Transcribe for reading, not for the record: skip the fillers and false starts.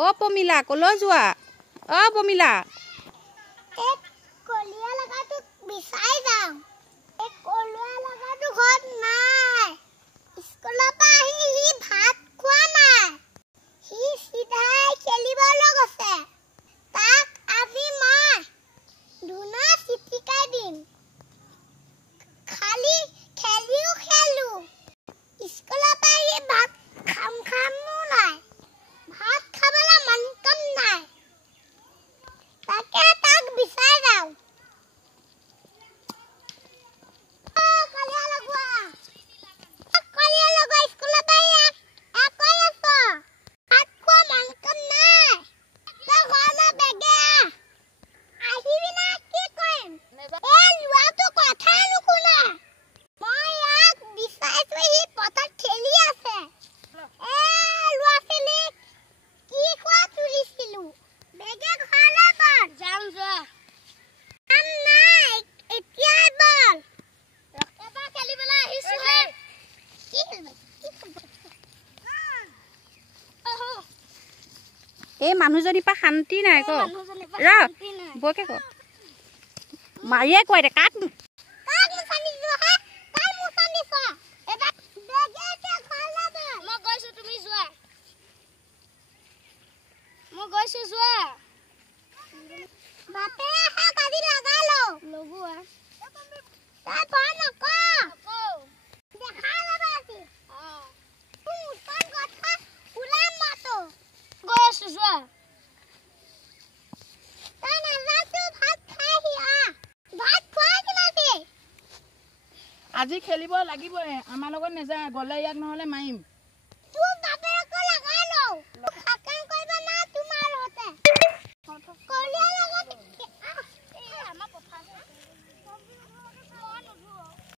অ পমিলা কলৈ যোৱা অ পমিলা এক কলিয়া লগাটো বিচাই যাম এক কলিয়া লগাটো ঘৰত নাই স্কুলৰ পৰা আহি হি ভাত খোৱা নাই হি সিধাই খেলিবলৈ গৈছে তাক আজি মই ধুনা চিটিকাই দিম খালি খেলিও খেলো স্কুলৰ পৰা আহি ভাত খামো নাই ভাত খাবলৈ মন কম নাই তাকে তাক বিচাই যাওঁ কলিয়া লগোৱা স্কুলৰ পৰা আহি আছো ভাত খোৱা মন কম নাই তই ঘৰলৈ বেগে আহিবি না কি কৰিম এই ল'ৰাটো কথাই নুশুনে মই ইয়াক বিচাইছো সি পথাৰত খেলি আছে ল'ৰা ছোৱালী কি খোৱা তুলিছিলো বেগে ঘৰলৈ বল যাম যোৱা কাম নাই এতিয়াই বল এবাৰ খেলিবলৈ আহিছো হে কি এই মানুহজনীৰ পৰা শান্তি নাই ক ৰ বকে ক মাৰিয়ে কয় দে কাট মুছানি যোৱা হে কাল মুছানি চা এবাৰ বেগে এতিয়া ঘৰলৈ বল মই গৈছো তুমি যোৱা মই গৈছো যোৱা বাপে আহা কালি লগা লগোৱা তাই পান নকো দেখা লবা আজি মুছান কথা উলাম মাতো গৈছো যোৱা তাই নাজাতো ভাত খাই হিয়া ভাত খোৱা কিমাতে আজি খেলিব লাগিব আমাৰ লগত নেযায় গলে ইয়াক নহলে মাৰিম